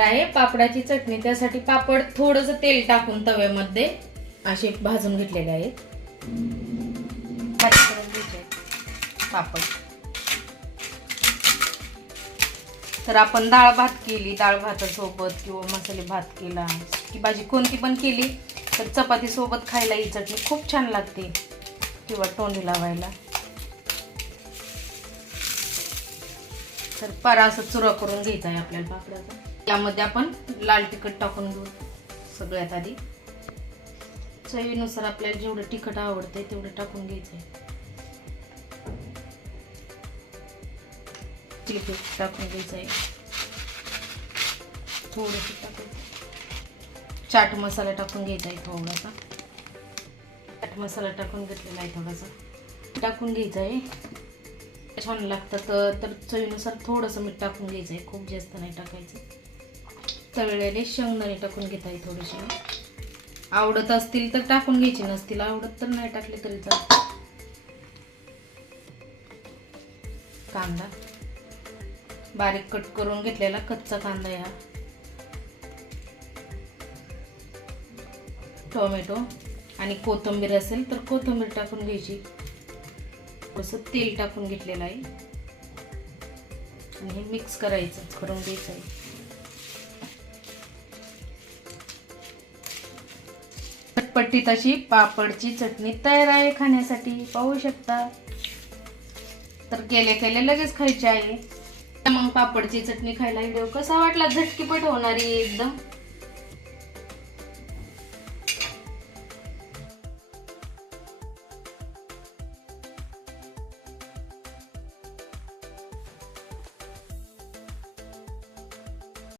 आहे. पापडाची चटणी त्यासाठी पापड थोडस तेल टाकून तव्यामध्ये असे भाजून घेतलेले आहेत. पापड. तर आपण डाळ भात केली डाळ भातासोबत किंवा मसाले भात केला की भाजी कोणती पण केली तर चपाती सोबत खायला ही चटणी खूप छान लागते. किंवा तोंडी लावायला. तर पारा असं चुरा करून घ्यायचा आहे आपल्याला पापडाचा. यामध्ये आपण लाल तिखट टाकून घेऊ सगळ्यात आधी. चवीनुसार आपल्याला जेवढं तिखट आवडतंय तेवढं टाकून घ्यायचं आहे चिली टाकून घ्यायचं आहे थोडंसं टाकून. चाट मसाला टाकून घ्यायचा आहे थोडासा. चाट मसाला टाकून घेतलेला आहे थोडासा. टाकून घ्यायचा आहे. छान लागतं तर चवीनुसार थोडंसं मीठ टाकून घ्यायचं आहे खूप जास्त नाही टाकायचं. तळलेले शेंगदाणे टाकून घेत आहे थोडेसे. आवडत असतील तर टाकून घ्यायचे नसतील आवडत तर नाही टाकले तरी चालतं. कांदा. बारीक कट करून घेतलेला कच्चा कांदा या. टोमॅटो आणि कोथिंबीर असेल तर कोथिंबीर टाकून घ्यायची. थोडंसं तेल टाकून घेतलेलं आहे. आणि हे मिक्स करायचं करून घ्यायचं आहे. चटपटीत अशी पापडची चटणी तयार आहे खाण्यासाठी. पाहू शकता. तर केले केले लगेच खायचे आहे. मग पापडची चटणी खायला व्हिडिओ कसा वाटला? झटकीपट होणारी एकदम.